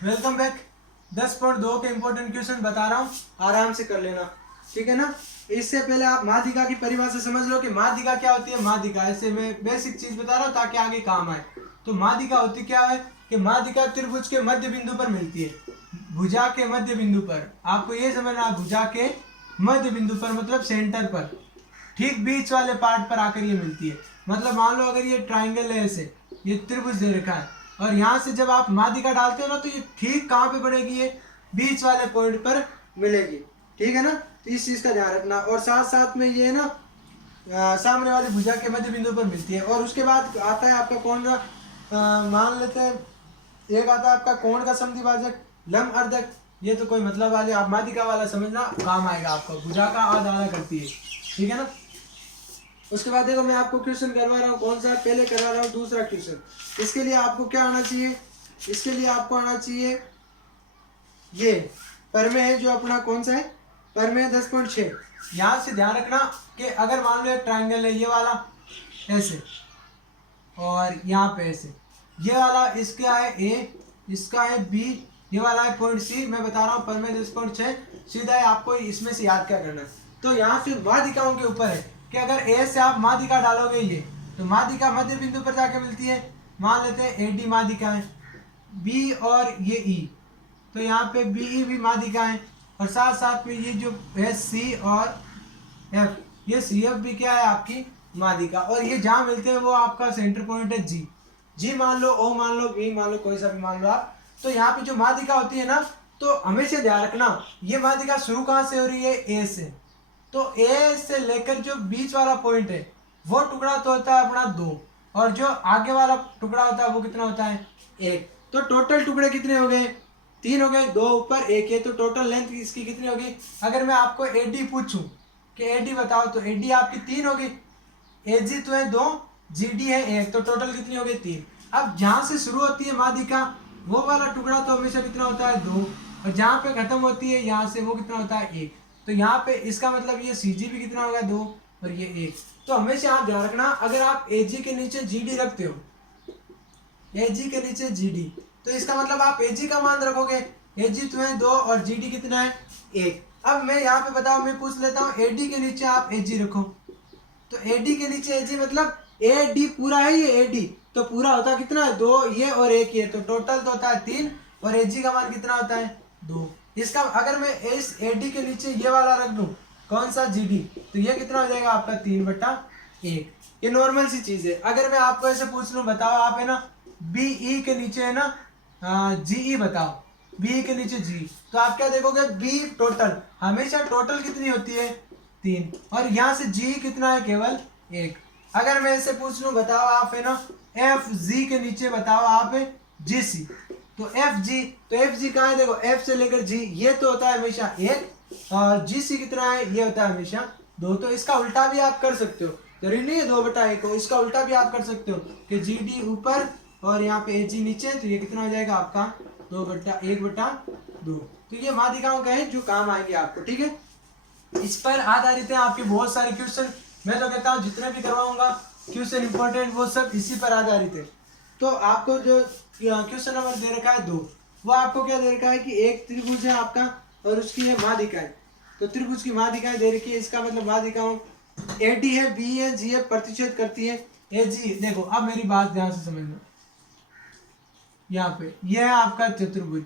Welcome back. 10.2 के important question बता रहा हूँ, आराम से कर लेना, ठीक है ना। इससे पहले आप माध्यिका की परिभाषा समझ लो कि माध्यिका क्या होती है। माध्यिका ऐसे मैं बेसिक चीज बता रहा हूँ ताकि आगे काम आए। तो माध्यिका होती क्या है कि माध्यिका त्रिभुज के मध्य बिंदु पर मिलती है। भुजा के मध्य बिंदु पर आपको ये समझना, भुजा के मध्य बिंदु पर मतलब सेंटर पर, ठीक बीच वाले पार्ट पर आकर ये मिलती है। मतलब मान लो अगर ये ट्राइंगल है, ऐसे ये त्रिभुज दे रखा है और यहाँ से जब आप माध्यिका डालते हो ना तो ये ठीक कहाँ पे पड़ेगी, ये बीच वाले पॉइंट पर मिलेगी, ठीक है ना। तो इस चीज का ध्यान रखना। और साथ साथ में ये ना सामने वाली भुजा के मध्य बिंदु पर मिलती है। और उसके बाद आता है आपका कोण का, मान लेते हैं एक आता है आपका कोण का समद्विभाजक, लंब अर्धक। ये तो कोई मतलब वाले आप माध्यिका वाला समझना, काम आएगा आपको, भुजा का आधा आधा करती है, ठीक है ना। उसके बाद देखो मैं आपको क्वेश्चन करवा रहा हूँ, कौन सा पहले करवा रहा हूँ, दूसरा क्वेश्चन। इसके लिए आपको क्या आना चाहिए, इसके लिए आपको आना चाहिए ये परमेय, जो अपना कौन सा है परमेय 10.6। यहाँ से ध्यान रखना कि अगर मान लो एक ट्राइंगल है ये वाला ऐसे और यहाँ पे ऐसे, ये वाला इसका है ए, इसका है बी, ये वाला है पॉइंट सी। मैं बता रहा हूँ परमेय 10.6 सीधा है, आपको इसमें से याद क्या करना है। तो यहाँ से माध्यिकाओं के ऊपर है कि अगर ए से आप माध्यिका डालोगे ये, तो माध्यिका मध्य बिंदु पर जाके मिलती है। मान लेते हैं ए डी माध्यिका है, बी और ये ई, तो यहाँ पे बी ई भी माध्यिका है। और साथ साथ में ये जो है सी और एफ, ये सी एफ भी क्या है आपकी माध्यिका। और ये जहाँ मिलते हैं वो आपका सेंटर पॉइंट है जी। जी मान लो, ओ मान लो, बी मान लो, कोई सा भी मान लो आप। तो यहाँ पे जो माध्यिका होती है ना, तो हमेशा ध्यान रखना ये माध्यिका शुरू कहाँ से हो रही है, ए से। तो ए से लेकर जो बीच वाला पॉइंट है वो टुकड़ा तो होता है अपना 2, और जो आगे वाला टुकड़ा होता है वो कितना होता है 1। तो टोटल टुकड़े कितने हो गए, 3 हो गए, 2 ऊपर 1 है। तो टोटल लेंथ इसकी कितनी होगी। अगर मैं आपको एडी पूछूं कि एडी बताओ, तो एडी आपकी 3 होगी, एजी तो है 2, जीडी है 1, तो टोटल कितनी हो गई 3। अब जहां से शुरू होती है माध्यिका वो वाला टुकड़ा तो हमेशा कितना होता है 2, और जहां पे खत्म होती है यहाँ से वो कितना होता है 1। तो यहाँ पे इसका मतलब ये सी जी भी कितना होगा 2 और ये 1। तो हमेशा आप ध्यान रखना, अगर आप ए जी के नीचे जी डी रखते हो, ए जी के नीचे जी डी, तो इसका मतलब आप ए जी का मान रखोगे। ए जी तो है 2 और जी डी कितना है 1। अब मैं यहाँ पे बताओ, मैं पूछ लेता हूँ ए डी के नीचे आप ए जी रखो, तो ए डी के नीचे ए जी मतलब ए डी पूरा है, ये ए डी तो पूरा होता है कितना है 2, ये और 1 ये, तो टोटल तो होता है 3, और ए जी का मान कितना होता है 2। इसका अगर मैं इस ए डी के नीचे ये वाला रख दूं, कौन सा जी डी, तो ये कितना हो जाएगा आपका 3/1। ये नॉर्मल सी चीज है। अगर मैं आपको ऐसे पूछ लूं, बताओ आप है ना बी ई के नीचे है ना जी ई बताओ, बी के नीचे जी, तो आप क्या देखोगे बी टोटल, हमेशा टोटल कितनी होती है 3, और यहाँ से जी कितना है केवल 1। अगर मैं ऐसे पूछ लूं, बताओ आप है ना एफ जी के नीचे बताओ आप है जी सी, तो एफ जी, तो एफ जी कहाँ है, देखो एफ से लेकर जी ये तो होता है हमेशा 1, और जी सी कितना है ये होता है हमेशा 2। तो इसका उल्टा भी आप कर सकते हो, जरूरी नहीं है 2/1 को, इसका उल्टा भी आप कर सकते हो कि जी डी ऊपर और यहाँ पे ए जी नीचे, तो ये कितना हो जाएगा आपका 2/1/2। तो ये माध्यिकाओं का है जो काम आएंगे आपको, ठीक है। इस पर आधारित है आपके बहुत सारे क्वेश्चन। मैं तो कहता हूँ जितने भी करवाऊंगा क्वेश्चन इंपॉर्टेंट वो सब इसी पर आधारित है। तो आपको जो क्वेश्चन नंबर दे रखा है 2, वो आपको क्या दे रखा है कि एक त्रिभुज है आपका और उसकी है माध्यिकाएं। तो त्रिभुज की माध्यिकाएं दे रखी है, इसका मतलब माध्यिकाओं ए डी है, बी है, जी है, प्रतिच्छेद करती है ए जी। देखो अब मेरी बात ध्यान से समझना, यहाँ पे यह है आपका चतुर्भुज,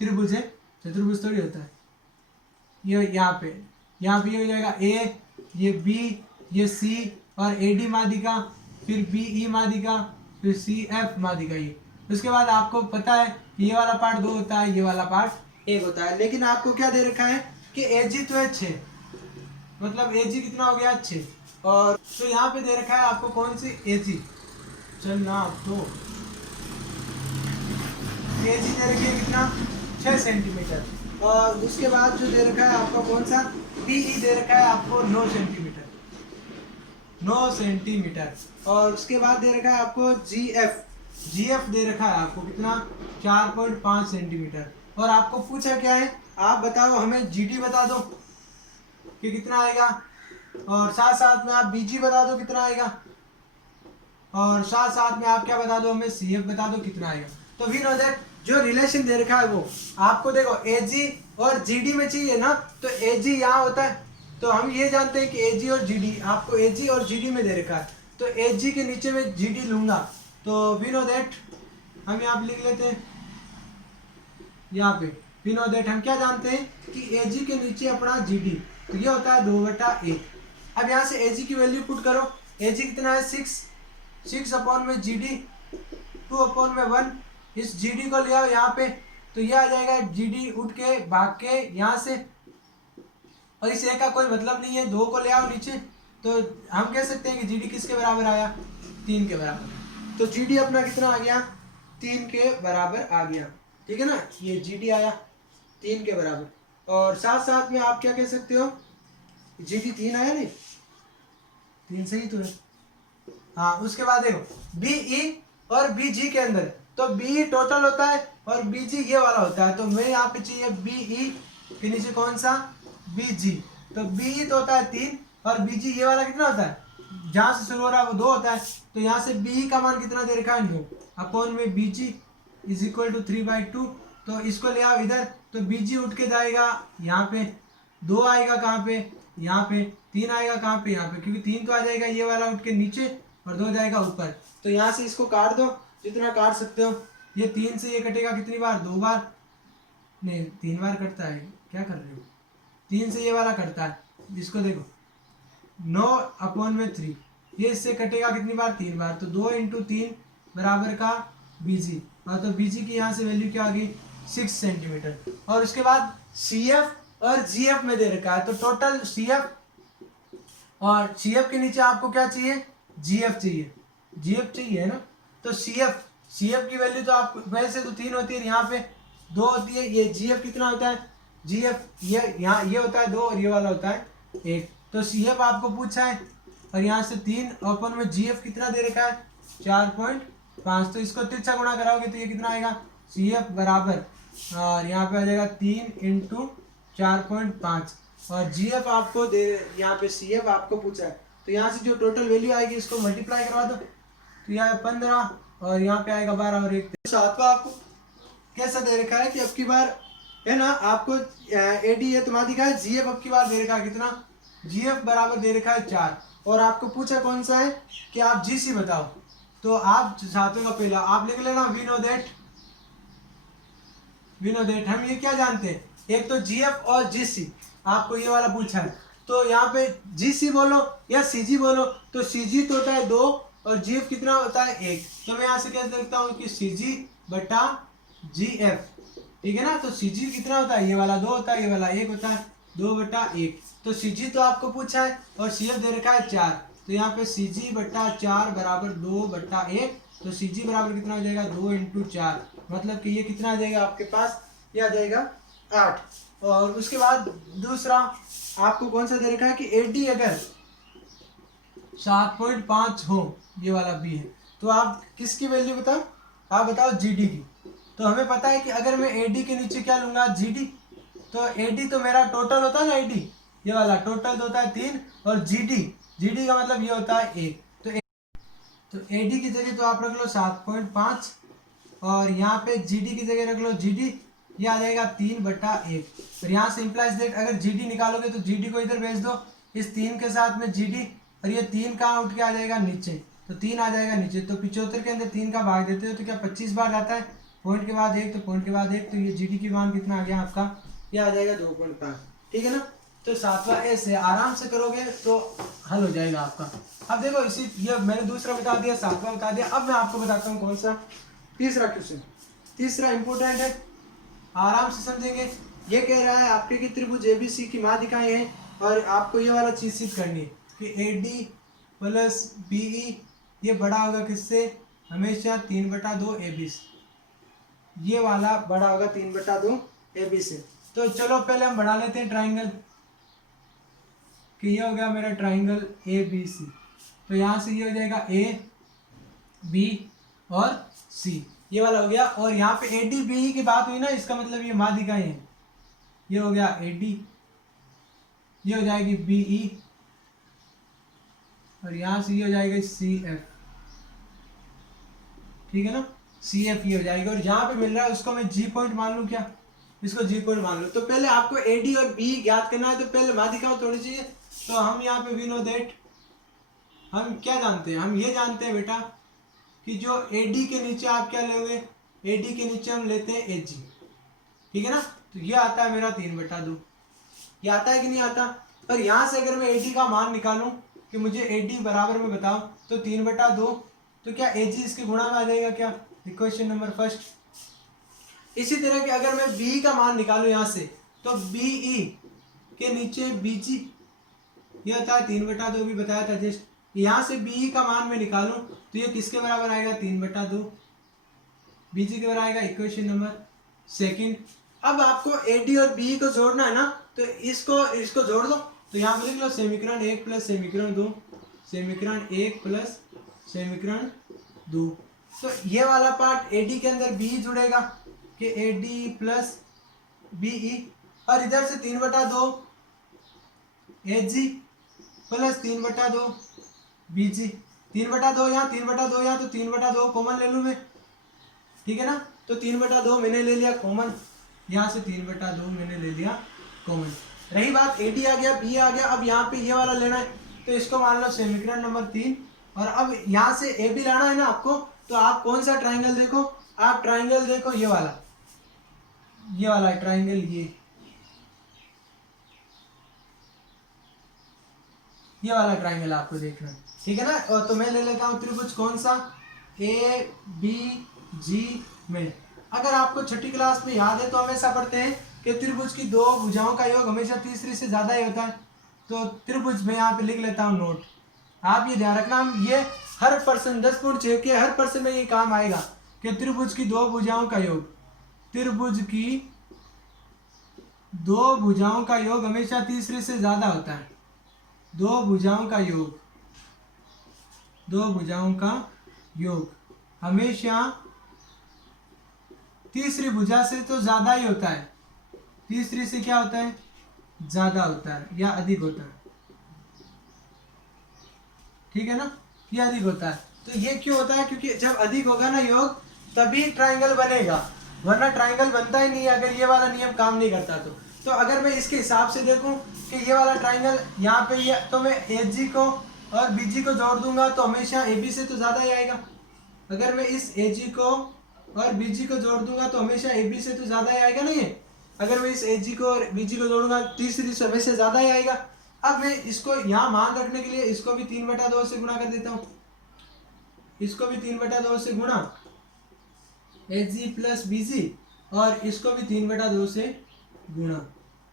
त्रिभुज है, चतुर्भुज थोड़ी होता है। ये यहाँ पे ये हो जाएगा ए, ये बी, ये सी, और ए डी माध्यिका, फिर बी ई माध्यिका, फिर सी एफ माध्यिका। ये उसके बाद आपको पता है ये वाला पार्ट 2 होता है, ये वाला पार्ट 1 होता है। लेकिन आपको क्या दे रखा है कि ए जी तो है 6, मतलब ए जी कितना हो गया 6, और तो यहाँ पे दे रखा है आपको कौन सी ए जी, चलना तो ए जी दे रखी है कितना 6 सेंटीमीटर, और उसके बाद जो दे रखा है आपको कौन सा बी ई दे रखा है आपको 9 सेंटीमीटर, 9 सेंटीमीटर। और उसके बाद दे रखा है आपको जी एफ दे रखा है आपको कितना 4.5 सेंटीमीटर। और आपको पूछा क्या है, आप बताओ हमें जी डी बता दो कि कितना आएगा, और साथ साथ में आप बी जी बता दो कितना आएगा, और साथ साथ में आप क्या बता दो हमें सी एफ बता दो कितना आएगा। तो वी नो दैट जो रिलेशन दे रखा है वो आपको देखो एजी और जीडी में चाहिए ना, तो एजी यहाँ होता है, तो हम ये जानते हैं कि एजी और जीडी, आपको एजी और जीडी में दे रखा है, तो एजी के नीचे में जीडी लूंगा, तो वी नो दैट हम यहाँ पे लिख लेते हैं, यहाँ पे वी नो दैट हम क्या जानते हैं कि एजी के नीचे अपना जीडी, तो ये होता है 2/8। अब यहाँ से एजी की वैल्यू पुट करो, एजी कितना है 6 अपॉन में जीडी 2 अपॉन में 1, इस जीडी को ले आओ यहाँ पे, तो ये आ जाएगा जीडी उठ के भाग के यहाँ से, और इस ए का कोई मतलब नहीं है, 2 को ले आओ नीचे, तो हम कह सकते हैं कि जीडी किसके बराबर आया, 3 के बराबर। तो जीडी अपना कितना आ गया, 3 के बराबर आ गया, ठीक है ना, ये जीडी आया 3 के बराबर। और साथ साथ में आप क्या कह सकते हो, जीडी 3 आया नहीं, 3 सही तो है, हाँ। उसके बाद देखो बीई और बीजी के अंदर, तो बी टोटल होता है और बीजी ये वाला होता है, तो मैं यहाँ पे चाहिए बीई के नीचे कौन सा, बीजी, तो बीई तो होता है 3 और बीजी ये वाला कितना होता है, जहाँ से शुरू हो रहा है वो 2 होता है, तो यहाँ से बीई का मान कितना दे रखा है 2 अपॉन में बीजी इज इक्वल टू 3/2, तो इसको ले आओ इधर, तो बीजी उठ के जाएगा यहाँ पे, 2 आएगा कहाँ पे, यहाँ पे, 3 आएगा कहाँ पे, यहाँ पे, क्योंकि 3 तो आ जाएगा ये वाला उठ के नीचे और 2 जाएगा ऊपर, तो यहाँ से इसको काट दो जितना काट सकते हो, ये 3 से ये कटेगा कितनी बार, 2 बार, नहीं 3 बार कटता है, क्या कर रहे हो, 3 से ये वाला कटता है, इसको देखो 9 अपॉन में 3, ये इससे कटेगा कितनी बार, 3 बार, तो 2 × 3 बराबर का बीजी, और तो बीजी की यहाँ से वैल्यू क्या आ गई 6 सेंटीमीटर। और उसके बाद सीएफ और जीएफ में दे रखा है, तो टोटल सीएफ और सीएफ के नीचे आपको क्या चाहिए, जीएफ चाहिए, जीएफ चाहिए है ना, तो सीएफ की वैल्यू तो आप वैसे तो 3 होती है, यहाँ पे 2 होती है, ये जीएफ कितना होता है, जीएफ ये यहाँ ये होता है 2 और ये वाला होता है 1, तो सीएफ आपको पूछा है, और यहाँ से 3 अपन में जीएफ कितना दे रखा है 4.5, तो इसको तिरछा गुणा कराओगे तो ये कितना आएगा, सीएफ बराबर, और यहाँ पे आ जाएगा 3 × 4.5, और जीएफ आपको दे, यहाँ पे सीएफ आपको पूछा है, तो यहाँ से जो टोटल वैल्यू आएगी इसको मल्टीप्लाई करवा दो, तो यहाँ 15 और यहाँ पे आएगा 12 और 1, सातवां आपको कैसा दे रखा है कि अब की बार है ना, आपको एडी ये तुम्हारा दिखा है, जीएफ अब की बार दे रखा है कितना, जीएफ बराबर दे रखा है 4, और आपको पूछा कौन सा है कि आप जीसी बताओ, तो आप सातवें का पहला आप लिख लेना वी नो दैट हम ये क्या जानते हैं, एक तो जीएफ और जीसी, आपको ये वाला पूछा है, तो यहाँ पे जीसी बोलो या सीजी बोलो, तो सीजी तो होता है 2 और जीएफ कितना होता है 1, तो मैं यहाँ से कैसे लिखता हूँ कि सीजी बटा जीएफ, ठीक है ना, तो सीजी कितना होता है, ये वाला 2 होता है, ये वाला 1 होता है, 2/1, तो सीजी तो आपको पूछा है और सीएफ दे रखा है 4, तो यहाँ पे सीजी बटा 4 बराबर 2/1, तो सीजी बराबर कितना हो जाएगा 2 × 4, मतलब कि ये कितना आ जाएगा आपके पास, ये आ जाएगा 8। और उसके बाद दूसरा आपको कौन सा दे रखा है कि एडी अगर 7.5 हो, ये वाला बी है, तो आप किसकी वैल्यू बताओ, आप बताओ जीडी की, तो हमें पता है कि अगर मैं एडी के नीचे क्या लूंगा जीडी, तो एडी तो मेरा टोटल होता है ना, एडी ये वाला टोटल होता है 3, और जीडी का मतलब ये होता है 1, तो एडी की जगह तो आप रख लो 7.5, और यहाँ पे जीडी की जगह रख लो जीडी, ये आ जाएगा 3/1, फिर यहाँ से इंप्लाइज दैट अगर जीडी निकालोगे तो जीडी को इधर भेज दो इस 3 के साथ में जीडी, और ये 3 कहाँ उठ के आ जाएगा नीचे, तो 3 आ जाएगा नीचे, तो 75 के अंदर 3 का भाग देते हो तो क्या 25 बार जाता है, पॉइंट के बाद 1 तो पॉइंट के बाद 1, तो ये जीडी की मान कितना आ गया आपका, ये आ जाएगा 2.5, ठीक है ना, तो सातवां ऐसे आराम से करोगे तो हल हो जाएगा आपका। अब देखो इसी ये मैंने दूसरा बता दिया, सातवां बता दिया, अब मैं आपको बताता हूँ कौन सा तीसरा क्वेश्चन, तीसरा इंपॉर्टेंट है, आराम से समझेंगे। ये कह रहा है आपके कि त्रिभुज एबीसी की माध्यिकाएं हैं, और आपको ये वाला चीज सिद्ध करनी है कि एडी प्लस बीई ये बड़ा होगा किससे, हमेशा 3/2 एबी से, ये वाला बड़ा होगा 3/2 एबी से। तो चलो पहले हम बना लेते हैं ट्राइंगल, कि ये हो गया मेरा ट्राइंगल ए बी सी, तो यहाँ से ये हो जाएगा ए बी और सी, ये वाला हो गया, और यहाँ पे ए डी बी की बात हुई ना, इसका मतलब ये माध्यिकाएं हैं, ये हो गया ए डी, ये हो जाएगी बी ई, और यहाँ से ये हो जाएगा सी एफ, ठीक है ना, CF ये हो जाएगी, और जहाँ पे मिल रहा है उसको मैं G पॉइंट मान लूँ क्या, इसको G पॉइंट मान लूँ। तो पहले आपको AD और B ज्ञात करना है, तो पहले माध्यिका थोड़ी चाहिए। तो हम यहाँ पे वी नो दैट, हम क्या जानते हैं, हम ये जानते हैं बेटा कि जो AD के नीचे आप क्या लोगे, AD के नीचे हम लेते हैं AG, ठीक है ना। तो ये आता है मेरा 3/2, ये आता है कि नहीं आता। और यहाँ से अगर मैं AD का मान निकालूं कि मुझे AD बराबर में बताओ, तो 3/2, तो क्या AG इसके गुणा में आ जाएगा क्या, इक्वेशन नंबर फर्स्ट। इसी तरह के अगर मैं B का मान निकालूं यहाँ से, तो BE के नीचे BG, ये आता है 3/2, भी बताया था जस्ट। यहाँ से BE का मान मैं निकालूं तो ये किसके बराबर आएगा, 3/2 BG के बराबर आएगा, इक्वेशन नंबर सेकंड। अब आपको AD और BE को जोड़ना है ना, तो इसको जोड़ दो। तो यहाँ पे लिख लो समीकरण 1 प्लस समीकरण 2, समीकरण 1 प्लस समीकरण 2। तो ये वाला पार्ट AD के अंदर BE जुड़ेगा कि AD प्लस BE, और इधर से 3/2 AG प्लस 3/2 BG, 3/2 यहाँ, 3/2 यहाँ, तो 3/2 कॉमन ले लूँ मैं, ठीक है ना। तो 3/2 मैंने ले लिया कॉमन, यहाँ से 3/2 मैंने ले लिया कॉमन। रही बात AD आ गया, B आ गया, अब यहाँ पे ये वाला लेना है, तो इसको मान लो समीकरण नंबर 3। और अब यहाँ से AB लाना है ना आपको, तो आप कौन सा ट्राइंगल देखो, आप ट्राइंगल देखो ये वाला ट्राइंगल, ये वाला ट्राइंगल आपको देखना है, ठीक है ना। और तो मैं ले लेता हूँ त्रिभुज कौन सा, ABG में। अगर आपको छठी क्लास में याद है तो हमेशा पढ़ते हैं कि त्रिभुज की दो भुजाओं का योग हमेशा तीसरी से ज्यादा ही होता है। तो त्रिभुज में यहाँ पे लिख लेता हूँ नोट, आप ये ध्यान रखना, हम ये हर पर्सन 10.6 के हर पर्सन में ये काम आएगा कि त्रिभुज की दो भुजाओं का योग, त्रिभुज की दो भुजाओं का योग हमेशा तीसरे से ज्यादा होता है। दो भुजाओं का योग, दो भुजाओं का योग हमेशा तीसरी भुजा से तो ज्यादा ही होता है, तीसरी से क्या होता है, ज्यादा होता है या अधिक होता है, ठीक है ना, ये अधिक होता है। तो ये क्यों होता है, क्योंकि जब अधिक होगा ना योग तभी ट्राइंगल बनेगा, वरना ट्राइंगल बनता ही नहीं है अगर ये वाला नियम काम नहीं करता। तो अगर मैं इसके हिसाब से देखूं कि ये वाला ट्राइंगल यहाँ पे ये, तो मैं AG को और BG को जोड़ दूंगा तो हमेशा AB से तो ज्यादा ही आएगा। अगर मैं इस AG को और BG को जोड़ दूंगा तो हमेशा AB से तो ज्यादा ही आएगा ना ये। अगर मैं इस AG को और BG को जोड़ूंगा तीसरी से हमेशा ज्यादा ही आएगा। अब मैं इसको यहाँ मान रखने के लिए इसको भी 3/2 से गुणा कर देता हूँ, इसको भी 3/2 से गुणा, AG प्लस BG, और इसको भी 3/2 से गुणा,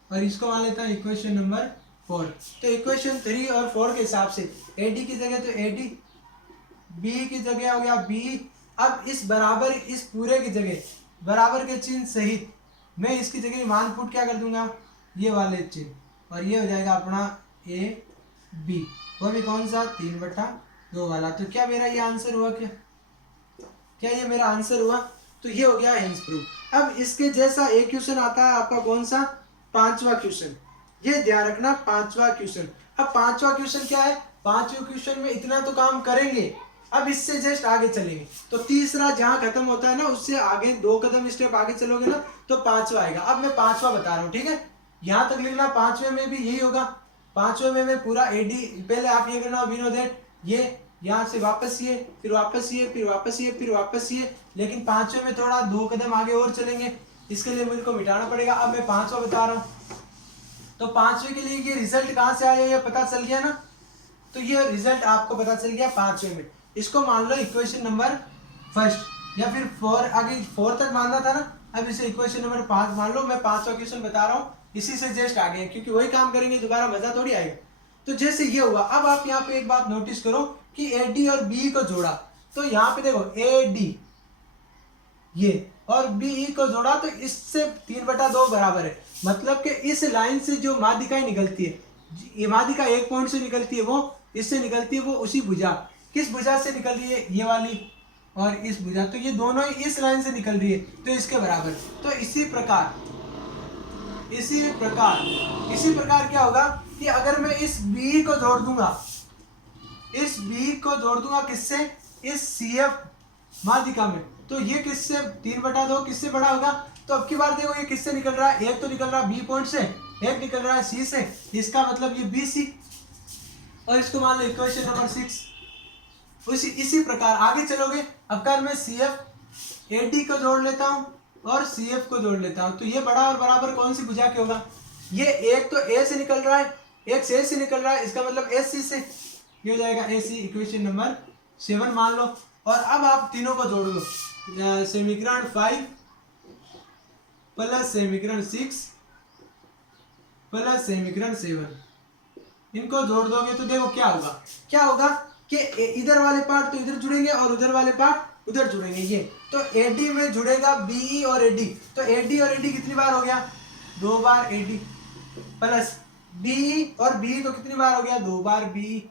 और इसको मान लेता हूँ इक्वेशन नंबर 4। तो इक्वेशन 3 और 4 के हिसाब से AD की जगह तो AD, B की जगह हो गया B। अब इस बराबर, इस पूरे की जगह बराबर के चिन्ह सहित मैं इसकी जगह मान पुट क्या कर दूंगा, ये वाले चिन्ह, और ये हो जाएगा अपना AB, वो भी कौन सा, 3/2 वाला। तो क्या मेरा ये आंसर हुआ, क्या ये मेरा आंसर हुआ। तो ये हो गया हेंस प्रूफ। अब इसके जैसा एक क्वेश्चन आता है आपका कौन सा, 5वां क्वेश्चन, ये ध्यान रखना 5वां क्वेश्चन। अब 5वां क्वेश्चन क्या है, 5वें क्वेश्चन में इतना तो काम करेंगे, अब इससे जस्ट आगे चलेंगे। तो तीसरा जहां खत्म होता है ना उससे आगे 2 कदम स्टेप आगे चलोगे ना तो 5वां आएगा। अब मैं 5वां बता रहा हूँ, ठीक है, यहां तक लिखना। 5वें में भी यही होगा, 5वें में मैं पूरा AD, पहले आप ये करना वी नो दैट, ये यहाँ से वापस ये, फिर वापस ये, फिर वापस ये, फिर वापस ये, लेकिन 5वें में थोड़ा 2 कदम आगे और चलेंगे, इसके लिए मुझको मिटाना पड़ेगा। अब मैं 5वां बता रहा हूँ। तो 5वें के लिए ये रिजल्ट कहाँ से आया ये पता चल गया ना, तो ये रिजल्ट आपको पता चल गया 5वें में। इसको मान लो इक्वेशन नंबर फर्स्ट, या फिर 4, आगे 4 तक मानना था ना, अब इसे इक्वेशन नंबर 5 मान लो। मैं 5वां क्वेश्चन बता रहा हूँ, इसी से जस्ट आगे, क्योंकि वही काम करेंगे दोबारा मजा थोड़ी आएगा। तो जैसे ये हुआ, अब आप यहाँ पे एक बात नोटिस करो कि AD और B को जोड़ा, तो यहाँ पे देखो AD ये और BE को जोड़ा तो इससे 3/2 बराबर है। मतलब कि इस लाइन से जो माध्यिकाएं निकलती है, ये माध्यिका एक पॉइंट से निकलती है, वो इससे निकलती है, वो उसी भुजा, किस भुजा से निकल रही है, ये वाली और इस भुजा, तो ये दोनों ही इस लाइन से निकल रही है, तो इसके बराबर। तो इसी प्रकार क्या होगा कि अगर मैं इस B को जोड़ दूंगा, इस B को जोड़ दूंगा किससे, इस CF माध्यिका में, तो ये किससे 3/2 किससे बड़ा होगा? तो अब की बार देखो ये किससे निकल रहा है, एक तो निकल रहा है बी पॉइंट से, एक निकल रहा है सी से, इसका मतलब ये बी सी, और इसको मान लो इक्वेशन नंबर 6। इसी प्रकार आगे चलोगे, अब कर मैं सी एफ ए डी को जोड़ लेता हूँ और सी एफ को जोड़ लेता हूँ, तो ये बड़ा और बराबर कौन सी भुजा के होगा? ये एक तो ए से निकल रहा है, एक से निकल रहा है, इसका मतलब एस सी से, ये हो जाएगा ए सी, इक्वेशन नंबर 7 मान लो। और अब आप तीनों को जोड़ लो, समीकरण 5 प्लस समीकरण 6 प्लस समीकरण 7, इनको जोड़ दोगे तो देखो क्या होगा कि इधर वाले पार्ट तो इधर जुड़ेंगे और उधर वाले पार्ट उधर जुड़ेंगे। ये तो एडी में जुड़ेगा बीई और एडी, तो एडी और एडी कितनी बार हो गया? 2 बार एडी, प्लस बीई और बीई तो कितनी बार हो गया? 2 बार बीई,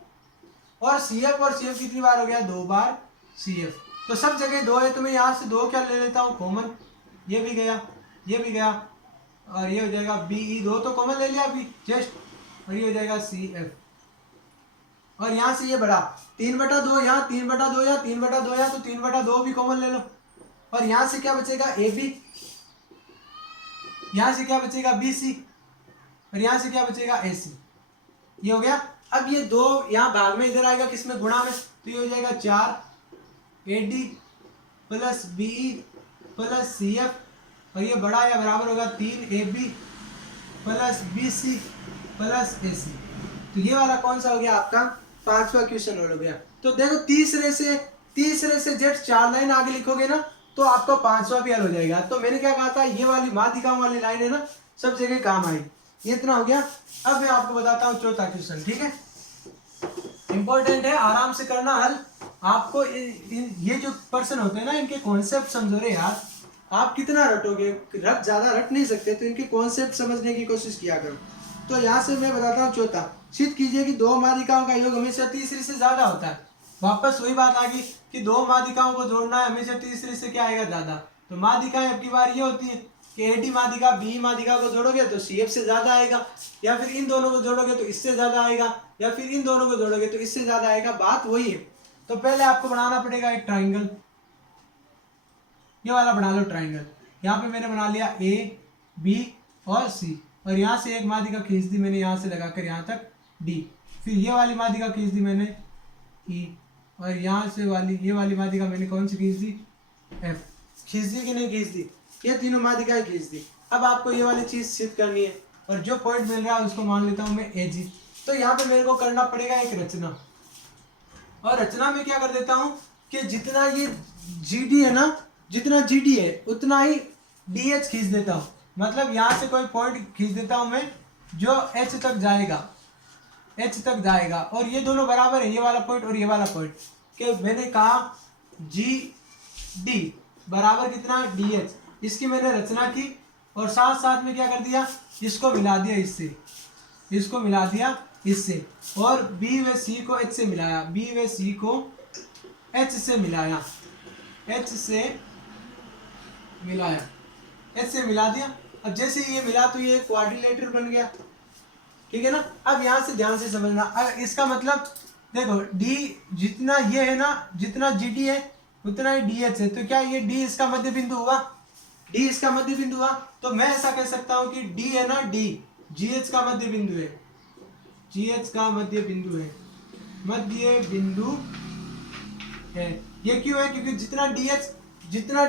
और सीएफ कितनी बार हो गया? 2 बार सीएफ। तो सब जगह 2 है, तो मैं यहाँ से 2 क्या ले लेता हूँ कॉमन, ये भी गया, ये भी गया, और ये हो जाएगा बीई, 2 तो कॉमन ले लिया अभी जस्ट, और ये हो जाएगा सीएफ। और यहाँ से ये बड़ा 3/2, यहाँ 3/2 या 3/2 या, तो 3/2 भी कॉमन ले लो, और यहाँ से क्या बचेगा? ए बी, यहाँ से क्या बचेगा? बी सी, और यहाँ से क्या बचेगा? ए सी। ये हो गया। अब ये 2 यहाँ भाग में इधर आएगा, किसमें? गुणा में, तो ये हो जाएगा 4 A D plus B E plus C F, और ये बड़ा या बराबर होगा 3 A B plus B C plus A C. तो ये वाला कौन सा हो गया आपका? 5वां क्वेश्चन हो गया। तो देखो तीसरे से जेड 4 लाइन आगे लिखोगे ना, तो आपका 5वां भी हल हो जाएगा। तो मैंने क्या कहा था, ये वाली माध्यिकाओं वाली लाइन है ना, सब जगह काम आई। ये इतना हो गया। अब मैं आपको बताता हूँ चौथा क्वेश्चन, ठीक है, इंपॉर्टेंट है, आराम से करना हल। आपको ये जो पर्सन होते हैं ना, इनके कॉन्सेप्ट समझो रे यार, आप कितना रटोगे, ज्यादा रट नहीं सकते, तो इनके कॉन्सेप्ट समझने की कोशिश किया करो। तो यहाँ से मैं बताता हूँ चौथा, सिद्ध कीजिए कि 2 माध्यिकाओं का योग हमेशा तीसरी से ज्यादा होता है। वापस वही बात आ गई कि 2 माध्यिकाओं को जोड़ना है, हमेशा तीसरी से क्या आएगा? ज्यादा। तो माध्यिकाएं अब की बार ये होती है कि एडी माध्यिका बी माध्यिका को जोड़ोगे तो सीएफ से ज्यादा आएगा, या फिर इन दोनों को जोड़ोगे तो इससे ज्यादा आएगा, या फिर इन दोनों को जोड़ोगे तो इससे ज्यादा आएगा। बात वही है। तो पहले आपको बनाना पड़ेगा एक ट्राइंगल, ये वाला बना लो ट्राइंगल। यहाँ पे मैंने बना लिया ए बी और सी, और यहाँ से एक माध्यिका खींच दी मैंने, यहाँ से लगाकर यहाँ तक डी, फिर ये वाली माध्यिका खींच दी मैंने ई, और यहाँ से ये वाली माध्यिका मैंने कौन सी खींच दी? एफ। खींच दी कि नहीं खींच दी? ये तीनों माध्यिकाएं खींच दी। अब आपको ये वाली चीज सिद्ध करनी है, और जो पॉइंट मिल रहा है उसको मान लेता हूँ मैं ए जी। तो यहाँ पे मेरे को करना पड़ेगा एक रचना, और रचना में क्या कर देता हूँ कि जितना ये जी डी है ना, जितना जी डी है उतना ही डी एच खींच देता हूँ। मतलब यहाँ से कोई पॉइंट खींच देता हूँ मैं जो एच तक जाएगा, और ये दोनों बराबर है, ये वाला पॉइंट और ये वाला पॉइंट, कि मैंने कहा जी डी बराबर कितना? D H. इसकी मैंने रचना की, और साथ साथ में क्या कर दिया? इसको मिला दिया इससे, और बी व सी को एच से मिलाया, एच से मिला दिया। अब जैसे ये मिला तो ये क्वाड्रिलेटरल बन गया, ठीक है ना। अब यहाँ से ध्यान से समझना, अब इसका मतलब देखो डी जितना ये है ना, जितना जी डी है उतना ही डी एच है, तो क्या ये डी इसका मध्य बिंदु हुआ? तो मैं ऐसा कह सकता हूँ कि डी है ना, डी जी एच का मध्य बिंदु है। ये क्यों है? क्योंकि जितना डी एच जितना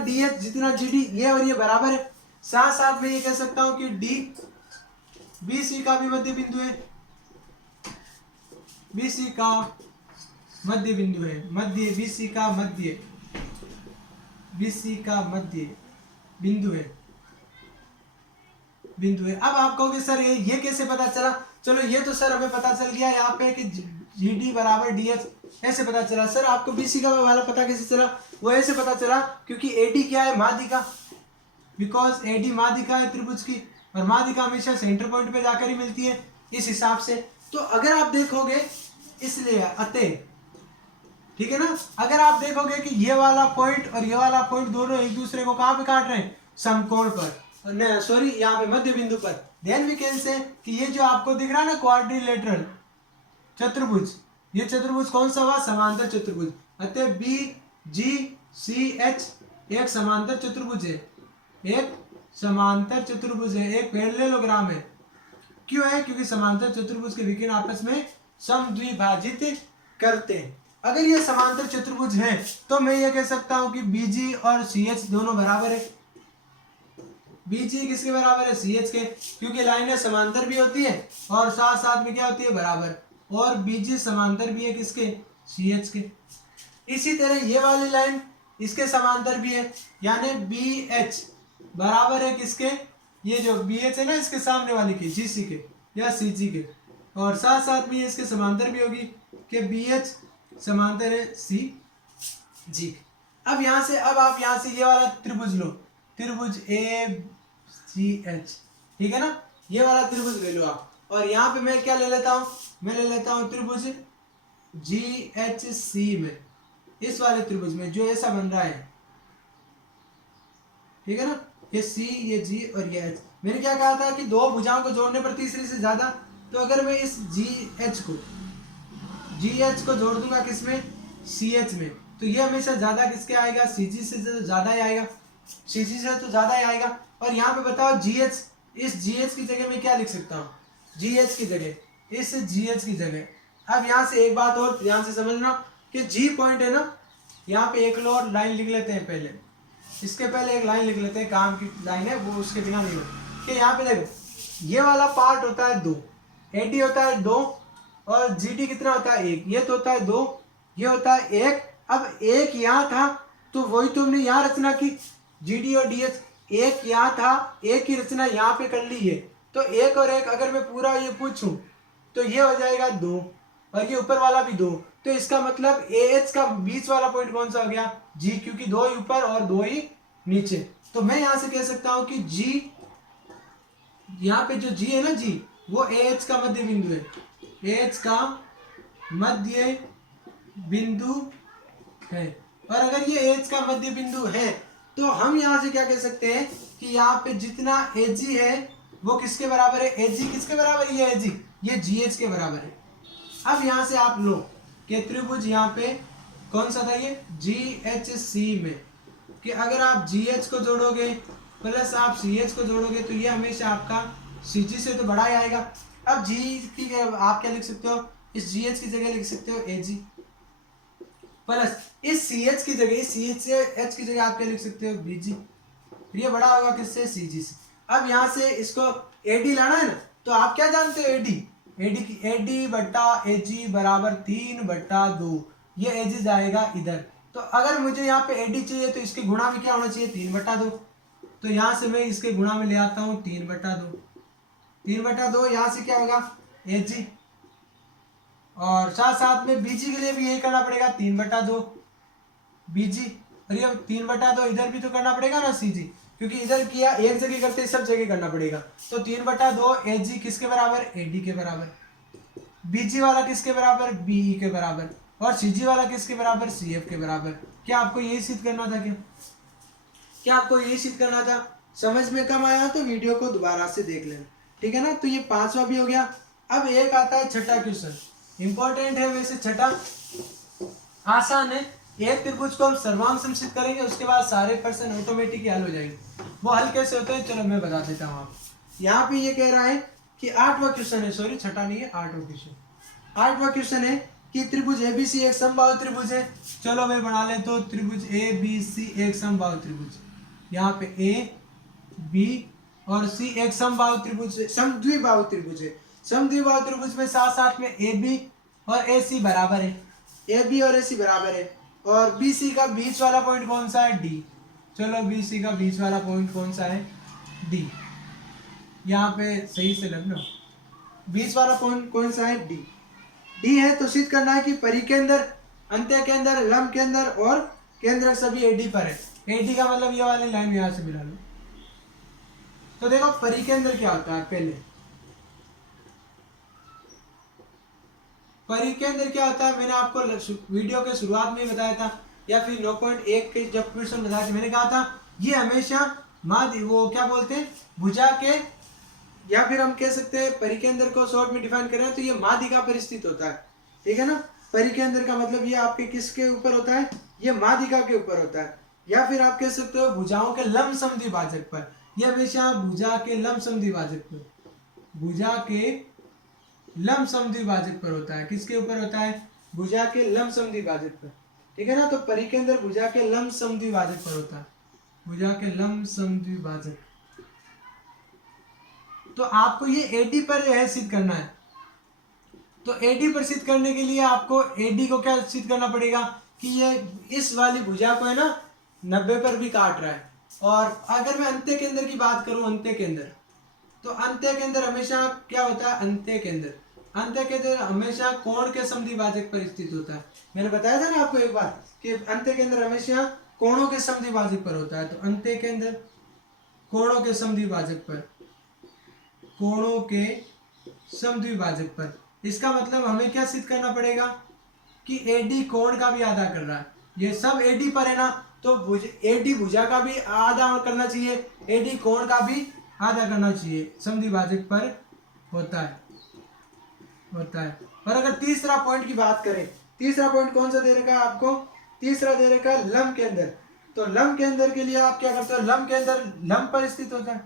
जी डी, ये और ये बराबर है। साथ साथ में ये कह सकता हूँ कि डी बी सी का भी मध्य बिंदु है, बी सी का मध्य बिंदु है। अब आप कहोगे सर ये कैसे पता चला? चलो ये तो सर हमें पता चल गया यहाँ पे कि जी डी बराबर डी एच, ऐसे पता चला। सर आपको बी सी का वाला पता कैसे चला? वो ऐसे पता चला क्योंकि एडी क्या है? माध्यिका, बिकॉज एडी माध्यिका है त्रिभुज की, और माध्यिका हमेशा सेंटर पॉइंट पे जाकर ही मिलती है, इस हिसाब से। तो अगर आप देखोगे, इसलिए अतः, ठीक है ना, अगर आप देखोगे कि ये वाला पॉइंट और ये वाला पॉइंट दोनों एक दूसरे को कहाँ पे काट रहे हैं? समकोण पर, सॉरी यहाँ पे मध्य बिंदु पर। देन वी कैन से कि ये जो आपको दिख रहा है ना क्वाड्रिलेटरल चतुर्भुज, ये चतुर्भुज कौन सा हुआ? समांतर चतुर्भुज। अतः बी जी सी एच एक समांतर चतुर्भुज है, एक समांतर चतुर्भुज है, एक पैरेललोग्राम है। क्यों है? क्योंकि समांतर चतुर्भुज के विकिरण आपस में समद्विभाजित करते हैं। अगर ये समांतर चतुर्भुज है तो मैं ये कह सकता हूं कि BG और CH दोनों बराबर है। BG किसके बराबर है? CH के, क्योंकि लाइनें समांतर भी होती है और साथ साथ में क्या होती है? बराबर। और BG समांतर भी है किसके? CH के। इसी तरह ये वाली लाइन इसके समांतर भी है, यानी BH बराबर है किसके? ये जो BH है ना, इसके सामने वाली के, GC के या CG के। और साथ साथ में ये इसके समांतर भी होगी कि BH समांतर है CG। अब यहाँ से, अब आप यहाँ से ये वाला त्रिभुज लो, त्रिभुज ACH, ठीक है ना? ये वाला त्रिभुज ले लो आप। और यहाँ पे मैं क्या ले लेता हूँ? मैं ले लेता हूँ त्रिभुज GHC में, इस वाले त्रिभुज में जो ऐसा बन रहा है, ठीक है ना? ये C, ये G और ये H। मैंने क्या कहा था कि दो भुजाओं को जोड़ने पर तीसरी से ज्यादा, तो अगर मैं इस GH को जोड़ दूंगा किसमें? CH में, तो ये हमेशा ज्यादा किसके आएगा? CG से तो ज्यादा ही आएगा, CG से तो ज्यादा ही आएगा। और यहाँ पे बताओ GH, इस GH की जगह मैं क्या लिख सकता हूँ? GH की जगह, इस GH की जगह। अब यहाँ से एक बात और ध्यान से समझना कि G पॉइंट है ना, यहाँ पे एक और लाइन लिख लेते हैं पहले, इसके पहले एक लाइन लिख लेते हैं, काम की लाइन है वो, उसके बिना नहीं हो कि यहाँ पे देखो, ये वाला पार्ट होता है 2, AD होता है 2 और GD कितना होता है? 1। ये तो होता है 2, ये होता है 1। अब 1 यहाँ था तो वही तुमने यहाँ रचना की, GD और DH। 1 यहाँ था, 1 की रचना यहाँ पे कर ली है, तो 1 और 1 अगर मैं पूरा ये पूछूं तो ये हो जाएगा 2 और ये ऊपर वाला भी 2। तो इसका मतलब AH का बीच वाला पॉइंट कौन सा हो गया? G, क्योंकि 2 ही ऊपर और 2 ही नीचे। तो मैं यहाँ से कह सकता हूँ कि G, यहाँ पे जो G है ना, G वो AH का मध्य बिंदु है, AH का मध्य बिंदु है। और अगर ये AH का मध्य बिंदु है तो हम यहाँ से क्या कह सकते हैं कि यहाँ पे जितना AG है वो किसके बराबर है? AG किसके बराबर है? ये AG, ये GH के बराबर है। अब यहाँ से आप लो कि त्रिभुज यहाँ पे कौन सा था? ये GHC में, कि अगर आप GH को जोड़ोगे प्लस आप CH को जोड़ोगे तो ये हमेशा आपका CG से तो बड़ा ही आएगा। अब G की आप क्या लिख सकते हो? इस GH की जगह लिख सकते हो AG, प्लस इस CH की जगह, इस CH से H की जगह आप क्या लिख सकते हो? BG। ये बड़ा होगा किससे? CG से। अब यहाँ से इसको AD लाना है ना, तो आप क्या जानते हो? AD बट्टा AG बराबर 3/2। ये AG जाएगा इधर, तो अगर मुझे यहाँ पे AD चाहिए तो इसके गुणा में क्या होना चाहिए? 3/2। तो यहाँ से मैं इसके गुणा में ले आता हूँ 3/2। 3/2 यहाँ से क्या होगा? AG। और साथ साथ में BG के लिए भी यही करना पड़ेगा, 3/2 BG। और ये 3/2 इधर भी तो करना पड़ेगा ना CG, क्योंकि इधर किया एक जगह करते सब जगह करना पड़ेगा। तो 3/2 AG किसके बराबर? AD के बराबर। BG वाला किसके बराबर? BE के बराबर। और CG वाला किसके बराबर? CF के बराबर। क्या आपको यही सिद्ध करना था? क्या आपको यही सिद्ध करना था? समझ में कम आया तो वीडियो को दोबारा से देख लेना, ठीक है ना? तो ये 5वां भी हो गया। अब एक आता है छठा क्वेश्चन, इंपॉर्टेंट है वैसे छठा, आसान है। एक त्रिभुज को हम सर्वांग समसिद्ध करेंगे, उसके बाद सारे प्रश्न ऑटोमेटिक हल हो जाएंगे। वो हल कैसे होते हैं चलो मैं बता देता हूँ आपको। यहाँ पे ये कह रहा है कि 8वां क्वेश्चन है, सॉरी छठा नहीं है, 8वां क्वेश्चन। 8वां क्वेश्चन है कि त्रिभुज ABC एक समबाहु त्रिभुज है। चलो मैं बना ले तो त्रिभुज ABC एक समबाहु त्रिभुज, यहाँ पे A B और C एक समबाहु त्रिभुज, समद्विबाहु त्रिभुज है। समद्विबाहु त्रिभुज में साथ साथ में AB और AC बराबर है, AB और AC बराबर है। और BC का बीच वाला पॉइंट कौन सा है? D। चलो BC का बीच वाला पॉइंट कौन सा है? D। यहाँ पे सही से लगना, बीच वाला पॉइंट कौन सा है? D। D है तो सिद्ध करना है कि परिकेंद्र, अंत्य केंद्र, लंब केंद्र और केंद्रक सभी AD पर है। AD का मतलब ये वाली लाइन यहाँ से मिला लो। तो देखो परिकेंद्र क्या होता है, पहले परिकेंद्र क्या होता है मैंने आपको वीडियो के शुरुआत में ही बताया था, या फिर 9.1 के जब क्वेश्चन बताया था मैंने कहा था ये हमेशा वो क्या बोलते हैं भुजा के, या फिर हम कह सकते हैं परिकेंद्र को शॉर्ट में डिफाइन करें तो ये माध्यिका पर स्थित होता है, ठीक है ना? परिकेंद्र का मतलब ये आपके किसके ऊपर होता है? ये माध्यिका के ऊपर होता है। या फिर आप कह सकते हो भुजाओं के लंब समद्विभाजक पर। यह हमेशा भुजा के लंब समद्विभाजक पर, भुजा के लंब समद्विभाजक पर होता है। किसके ऊपर होता है? भुजा के लंब समद्विभाजक पर, ठीक है ना। तो परिकेंद्र भुजा के लंब समद्विभाजक पर होता है, भुजा के लंब समद्विभाजक। तो आपको ये एडी पर यह सिद्ध करना है। तो एडी पर सिद्ध करने के लिए आपको एडी को क्या सिद्ध करना पड़ेगा कि ये इस वाली भुजा को है ना 90 पर भी काट रहा है। और अगर मैं अंत्य केंद्र की बात करूं, अंत्य केंद्र, तो अंत्य केंद्र हमेशा क्या होता है? अंत्य केंद्र, अंत्य केंद्र हमेशा कोण के समद्विभाजक पर स्थित होता है। मैंने बताया था ना आपको एक बार कि अंत्य केंद्र हमेशा कोणों के समद्विभाजक पर होता है। तो अंत्य केंद्र कोणों के समद्विभाजक पर, कोणों के समद्विभाजक पर। इसका मतलब हमें क्या सिद्ध करना पड़ेगा कि एडी कोण का भी आधा कर रहा है। ये सब एडी पर है ना, तो एडी भुजा का भी आधा करना चाहिए, एडी कोण का भी आधा करना चाहिए, समद्विभाजक पर होता है, होता है। और अगर तीसरा पॉइंट की बात करें, तीसरा पॉइंट कौन सा दे रखा है आपको? तीसरा दे रखा है लंब केंद्र। तो लंब केंद्र के लिए आप क्या करते हो? लंब केंद्र लंब पर स्थित होता है।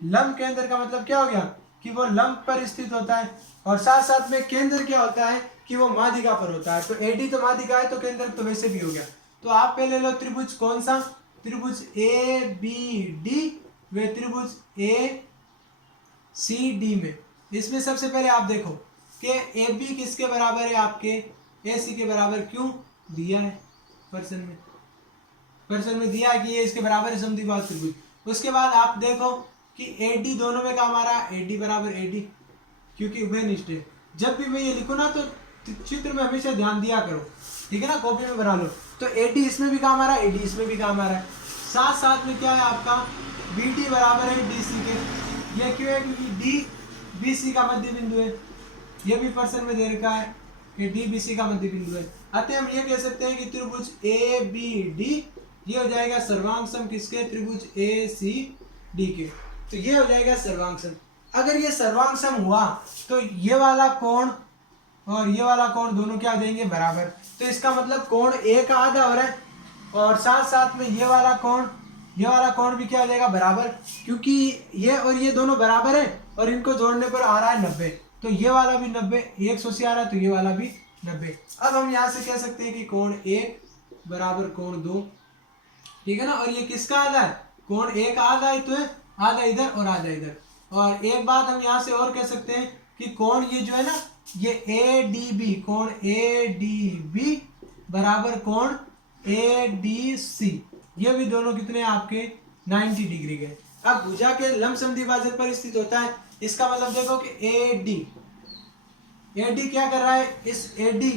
लंब केंद्र का मतलब क्या हो गया कि वो लंब पर स्थित होता है, और साथ साथ में केंद्र क्या होता है कि वो माध्यिका पर होता है। तो एडी तो माध्यिका है, तो केंद्र तो वैसे भी हो गया। तो आप पहले लो त्रिभुज, कौन सा? त्रिभुज ए बी डी व त्रिभुज ए सी डी में। इसमें सबसे पहले आप देखो कि ए बी किसके बराबर है? आपके ए सी के बराबर। क्यों दिया है? प्रश्न में दिया है कि ये इसके बराबर है समद्विबाहु त्रिभुज। उसके बाद आप देखो कि ए डी दोनों में काम आ रहा है, ए डी बराबर ए डी, क्योंकि उभयनिष्ठ है। जब भी मैं ये लिखूँ ना तो चित्र में हमेशा ध्यान दिया करो, ठीक है ना, कॉपी में बना लो। तो ए डी इसमें भी काम आ रहा है, ए डी इसमें भी काम आ रहा है। साथ साथ में क्या है आपका बी डी बराबर है डी सी के। ये क्यों है? क्योंकि डी बी सी का मध्य बिंदु है। ये भी प्रश्न में दे रखा है कि डी बी सी का मध्य बिंदु है। अतः हम ये कह सकते हैं कि त्रिभुज ए बी डी ये हो जाएगा सर्वांग सम किसके? त्रिभुज ए सी डी के। तो ये हो जाएगा सर्वांग सम। अगर ये सर्वांग सम हुआ तो ये वाला कोण और ये वाला कोण दोनों क्या देंगे? बराबर। तो इसका मतलब कोण ए का आधा हो रहा है, और साथ साथ में ये वाला कोण भी क्या हो जाएगा? बराबर, क्योंकि ये और ये दोनों बराबर है और इनको जोड़ने पर आ रहा है 90। तो ये वाला भी 90, 180 आ रहा है, तो ये वाला भी 90। अब हम यहाँ से कह सकते हैं कि कोण 1 बराबर कोण 2, ठीक है ना। और ये किसका आधा है? कोण 1 का आधा है, तो आधा इधर और आधा इधर। और एक बात हम यहाँ से और कह सकते हैं कि कोण ये जो है ना, ये ए डी बी, कोण ए डी बी बराबर कोण ए डी सी, ये भी दोनों कितने आपके 90 डिग्री के। अब भुजा के लंब समद्विभाजक पर स्थित होता है। इसका मतलब देखो कि ए डी क्या कर रहा है? इस ए डी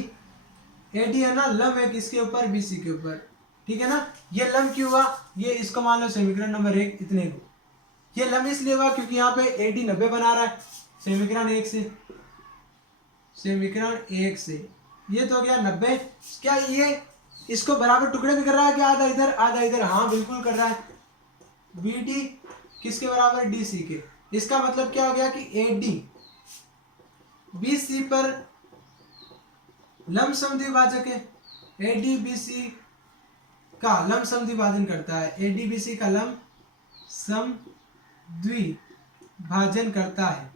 है ना, लंब है किसके ऊपर? बी सी के ऊपर, ठीक है ना। ये लंब क्यों हुआ? ये इसको मान लो समीकरण नंबर 1 इतने को। ये लंब इसलिए हुआ क्योंकि यहाँ पे ए डी 90 बना रहा है समीकरण 1 से, समीकरण 1 से। ये तो हो गया 90। क्या ये इसको बराबर टुकड़े भी कर रहा है कि आधा इधर आधा इधर? हाँ बिल्कुल कर रहा है। बी डी किसके बराबर? डी सी के। इसका मतलब क्या हो गया कि ए डी बी सी पर लंब समद्विभाजक है। ए डी बी सी का लंब समद्विभाजन करता है, ए डी बी सी का लंब समद्विभाजन करता है,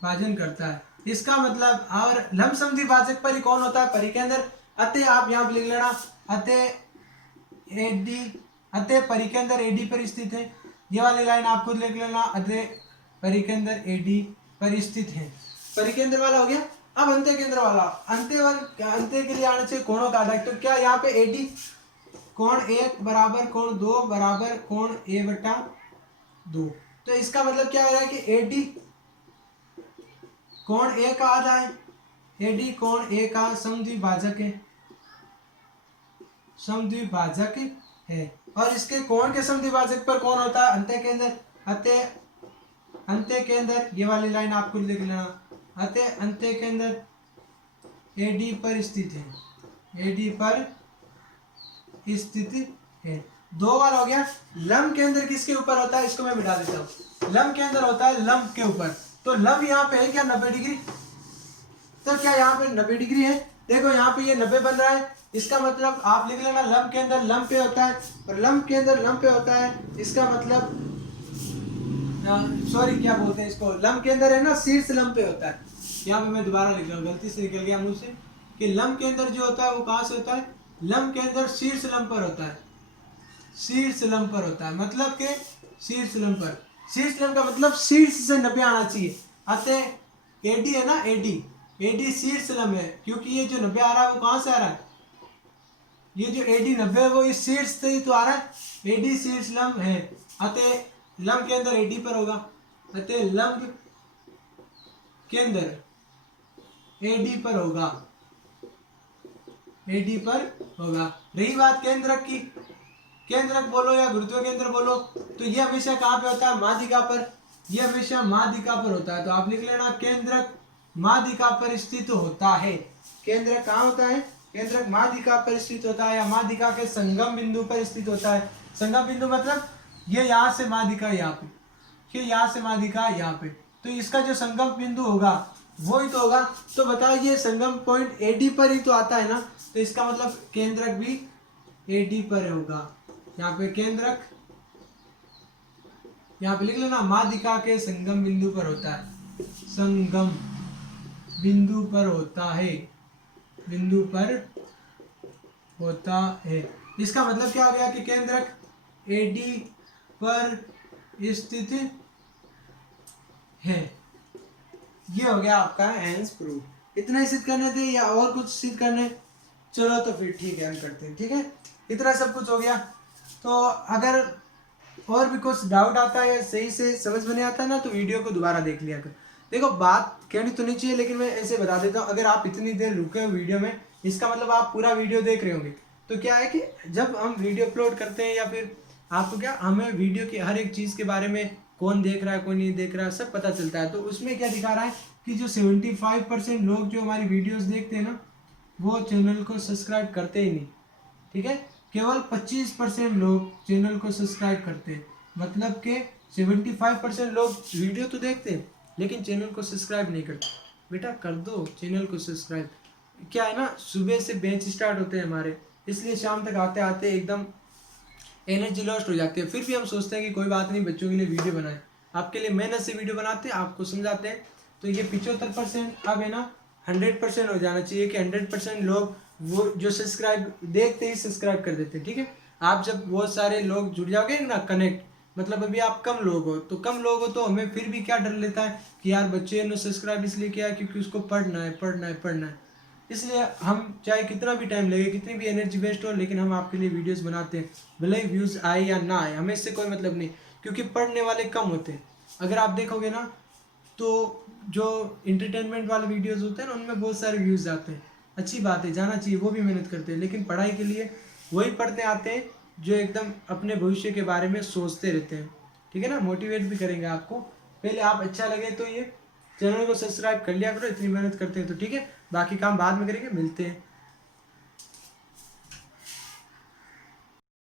भाजन करता है। इसका मतलब, और लंब समद्विभाजक पर ही कौन होता है? परिकेंद्र। अतः आप यहाँ लिख लेना, अतः परिकेंद्र एडी पर स्थित है। ये वाली लाइन आप खुद लिख लेना, अतः परिकेंद्र एडी पर स्थित है। परिकेंद्र वाला हो गया। अब अंत्य केंद्र वाला, अंत्य के लिए आने से कोणों का आधा। तो क्या यहाँ पे एडी कोण 1 बराबर कोण 2 बराबर कोण ए बटा 2। तो इसका मतलब क्या हो रहा है कि एडी कोण ए का आधा है, एडी कोण ए का समद्विभाजक है, समद्विभाजक है। और इसके कोण के समद्विभाजक पर कौन होता है? अंत्य केंद्र। अतः अंत्य केंद्र, ये वाली लाइन आपको लिख लेना, अतः अंत्य केंद्र एडी पर स्थित है, एडी पर स्थित है। 2 बार हो गया। लंब केंद्र किसके ऊपर होता है? इसको मैं बिठा देता हूँ। लंब केंद्र होता है लंब के ऊपर। तो लंब यहाँ पे है क्या? 90 डिग्री। तो क्या यहाँ पे 90 डिग्री है? देखो यहाँ पे ये 90 बन रहा है, इसका मतलब आप लिख लेना लंब के अंदर लंब पे होता है, और लंब के अंदर लंब पे होता है, इसका मतलब सॉरी क्या बोलते हैं इसको, लंब के अंदर है ना शीर्ष लंब पे होता है। यहाँ पे मैं दोबारा लिख रहा हूँ, गलती से निकल गया मुझसे, कि लंब के अंदर जो होता है वो कहाँ से होता है, लंब के अंदर शीर्ष लंब पर होता है, शीर्ष लंब पर होता है, मतलब कि शीर्ष लंब पर, शीर्ष लंब का मतलब शीर्ष से 90 आना चाहिए। अतः एडी है ना, एडी एडी शीर्ष लंब है, क्योंकि ये जो 90 आ रहा है वो कहाँ से आ रहा है, ये जो एडी 90 है वो इस शीर्ष से ही तो आ रहा है, एडी शीर्ष लंब है, अतः लंब के अंदर एडी पर होगा, अतः लंब के अंदर एडी पर होगा, एडी पर होगा। रही बात केंद्रक की, केंद्रक बोलो या गुरुत्व केंद्र बोलो, तो ये हमेशा कहाँ पे होता है, माध्यिका पर, ये हमेशा माध्यिका पर होता है। तो आप लिख लेना केंद्रक माध्यिका पर स्थित होता है। केंद्रक कहाँ होता है, केंद्रक माध्यिका पर स्थित होता है, या माध्यिका के संगम बिंदु पर स्थित होता है। संगम बिंदु मतलब ये यहाँ से माध्यिका यहाँ पे, ये यहाँ से माध्यिका यहाँ पे, तो इसका जो संगम बिंदु होगा वो ही तो होगा। तो बताओ ये संगम पॉइंट एडी पर ही तो आता है ना, तो इसका मतलब केंद्रक भी एडी पर होगा। यहाँ पे केंद्रक, यहाँ पे लिख लेना माध्यिका के संगम बिंदु पर होता है, संगम बिंदु पर होता है, बिंदु पर होता है। इसका मतलब क्या हो गया कि केंद्रक एडी पर स्थित है। ये हो गया आपका हैंस प्रूफ। इतना ही सिद्ध करने थे या और कुछ सिद्ध करने, चलो तो फिर ठीक है हम करते हैं, ठीक है, इतना सब कुछ हो गया। तो अगर और भी कुछ डाउट आता है, सही से समझ में नहीं आता है ना, तो वीडियो को दोबारा देख लिया कर। देखो बात कहनी तो नहीं चाहिए, लेकिन मैं ऐसे बता देता हूँ, अगर आप इतनी देर रुके हो वीडियो में, इसका मतलब आप पूरा वीडियो देख रहे होंगे। तो क्या है कि जब हम वीडियो अपलोड करते हैं, या फिर आपको क्या, हमें वीडियो की हर एक चीज़ के बारे में, कौन देख रहा है कौन नहीं देख रहा है, सब पता चलता है। तो उसमें क्या दिखा रहा है कि जो 75% लोग जो हमारी वीडियोस देखते हैं ना, वो चैनल को सब्सक्राइब करते ही नहीं, ठीक है। केवल 25% लोग चैनल को सब्सक्राइब करते हैं, मतलब कि 75% लोग वीडियो तो देखते हैं लेकिन चैनल को सब्सक्राइब नहीं करते। बेटा कर दो चैनल को सब्सक्राइब। क्या है ना, सुबह से बेंच स्टार्ट होते हैं हमारे, इसलिए शाम तक आते आते एकदम एनर्जी लॉस्ट हो जाती है। फिर भी हम सोचते हैं कि कोई बात नहीं, बच्चों के लिए वीडियो बनाएं, आपके लिए मेहनत से वीडियो बनाते हैं, आपको समझाते हैं। तो ये 75% अब है ना 100% हो जाना चाहिए, कि 100% लोग वो जो सब्सक्राइब देखते ही सब्सक्राइब कर देते हैं, ठीक है। आप जब बहुत सारे लोग जुड़ जाओगे ना कनेक्ट, मतलब अभी आप कम लोग हो, तो कम लोग हो तो हमें फिर भी क्या डर लेता है कि यार बच्चे ने सब्सक्राइब इसलिए किया क्योंकि उसको पढ़ना है पढ़ना है पढ़ना है। इसलिए हम चाहे कितना भी टाइम लगे, कितनी भी एनर्जी वेस्ट हो, लेकिन हम आपके लिए वीडियोस बनाते हैं, भले ही व्यूज़ आए या ना आए, हमें इससे कोई मतलब नहीं, क्योंकि पढ़ने वाले कम होते हैं। अगर आप देखोगे ना, तो जो इंटरटेनमेंट वाले वीडियोस होते हैं ना, उनमें बहुत सारे व्यूज़ आते हैं, अच्छी बात है, जाना चाहिए, वो भी मेहनत करते हैं। लेकिन पढ़ाई के लिए वही पढ़ते आते हैं जो एकदम अपने भविष्य के बारे में सोचते रहते हैं, ठीक है ना, मोटिवेट भी करेंगे आपको। पहले आप अच्छा लगे तो ये चैनल को सब्सक्राइब कर लिया करो, इतनी मेहनत करते हैं तो, ठीक है। बाकी काम बाद में करेंगे, मिलते हैं।